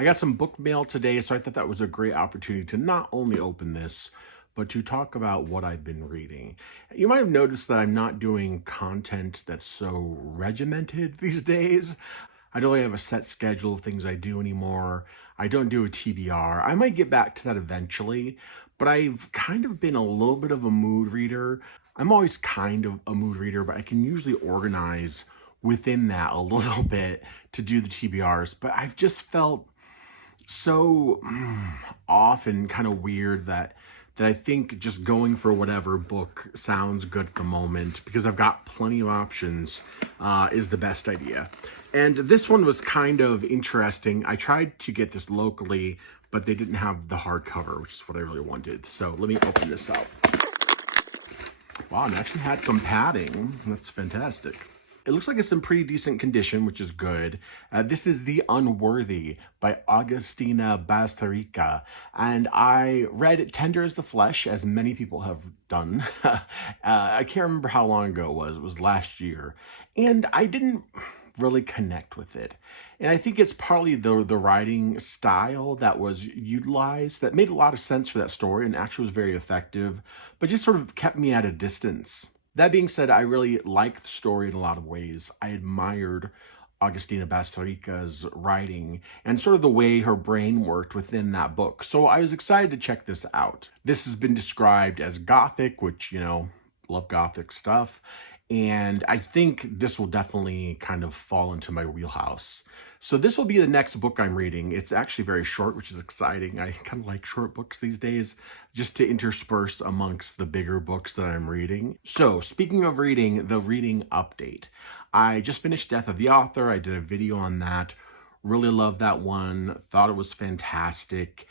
I got some book mail today, so I thought that was a great opportunity to not only open this, but to talk about what I've been reading. You might have noticed that I'm not doing content that's so regimented these days. I don't really have a set schedule of things I do anymore. I don't do a TBR. I might get back to that eventually, but I've kind of been a little bit of a mood reader. I'm always kind of a mood reader, but I can usually organize within that a little bit to do the TBRs. But I've just felt so off and kind of weird that I think just going for whatever book sounds good at the moment because I've got plenty of options is the best idea. And this one was kind of interesting. I tried to get this locally, but they didn't have the hardcover, which is what I really wanted. So let me open this up. Wow, and actually had some padding. That's fantastic. It looks like it's in pretty decent condition, which is good. This is The Unworthy by Augustina Bazterrica. And I read Tender as the Flesh, as many people have done. I can't remember how long ago it was. It was last year. And I didn't really connect with it. And I think it's partly the writing style that was utilized that made a lot of sense for that story and actually was very effective, but just sort of kept me at a distance. That being said, I really liked the story in a lot of ways. I admired Augustina Bazterrica's writing and sort of the way her brain worked within that book. So I was excited to check this out. This has been described as gothic, which, love gothic stuff. And I think this will definitely kind of fall into my wheelhouse. So this will be the next book I'm reading. It's actually very short, which is exciting. I kind of like short books these days, just to intersperse amongst the bigger books that I'm reading. So speaking of reading, the reading update. I just finished Death of the Author. I did a video on that. Really loved that one. Thought it was fantastic.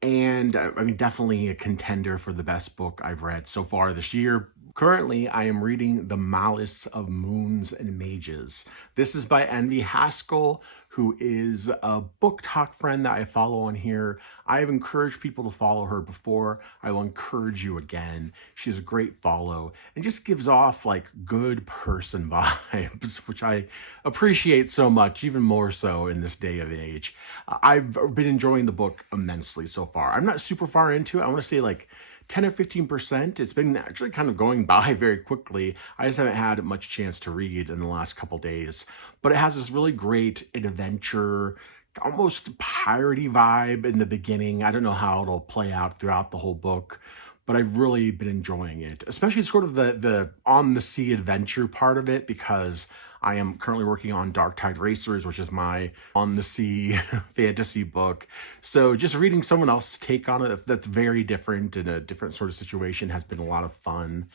And I mean, definitely a contender for the best book I've read so far this year. Currently, I am reading The Malice of Moons and Mages. This is by Envy Haskell, who is a book talk friend that I follow on here. I have encouraged people to follow her before. I will encourage you again. She's a great follow and just gives off like good person vibes, which I appreciate so much, even more so in this day of age. I've been enjoying the book immensely so far. I'm not super far into it. I want to say like 10 or 15%. It's been actually kind of going by very quickly. I just haven't had much chance to read in the last couple days. But it has this really great adventure, almost piratey vibe in the beginning. I don't know how it'll play out throughout the whole book, but I've really been enjoying it, especially sort of the on the sea adventure part of it, because I am currently working on Dark Tide Racers, which is my on the sea fantasy book. So just reading someone else's take on it that's very different in a different sort of situation has been a lot of fun.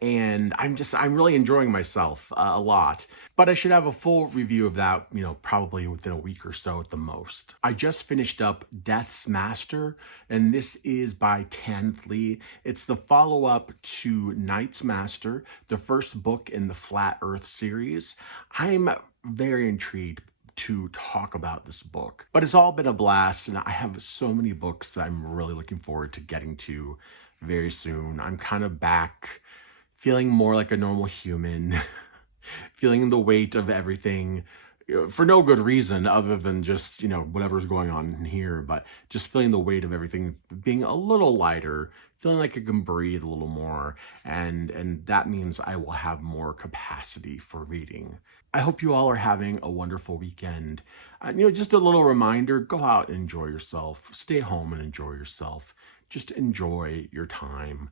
And I'm really enjoying myself a lot. But I should have a full review of that, probably within a week or so at the most. I just finished up Death's Master, and this is by Tanith Lee. It's the follow-up to Night's Master, the first book in the Flat Earth series. I'm very intrigued to talk about this book, but it's all been a blast, and I have so many books that I'm really looking forward to getting to very soon. I'm kind of back feeling more like a normal human, feeling the weight of everything for no good reason other than just, whatever's going on in here, but just feeling the weight of everything being a little lighter, feeling like I can breathe a little more, and that means I will have more capacity for reading. I hope you all are having a wonderful weekend. Just a little reminder, go out and enjoy yourself. Stay home and enjoy yourself. Just enjoy your time.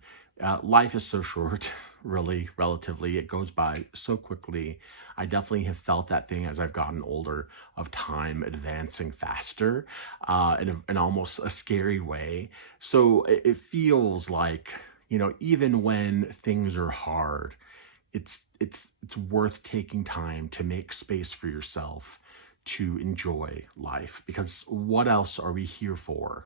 Life is so short, really, relatively. It goes by so quickly. I definitely have felt that thing as I've gotten older of time advancing faster in almost a scary way. So it feels like, even when things are hard, it's worth taking time to make space for yourself to enjoy life, because what else are we here for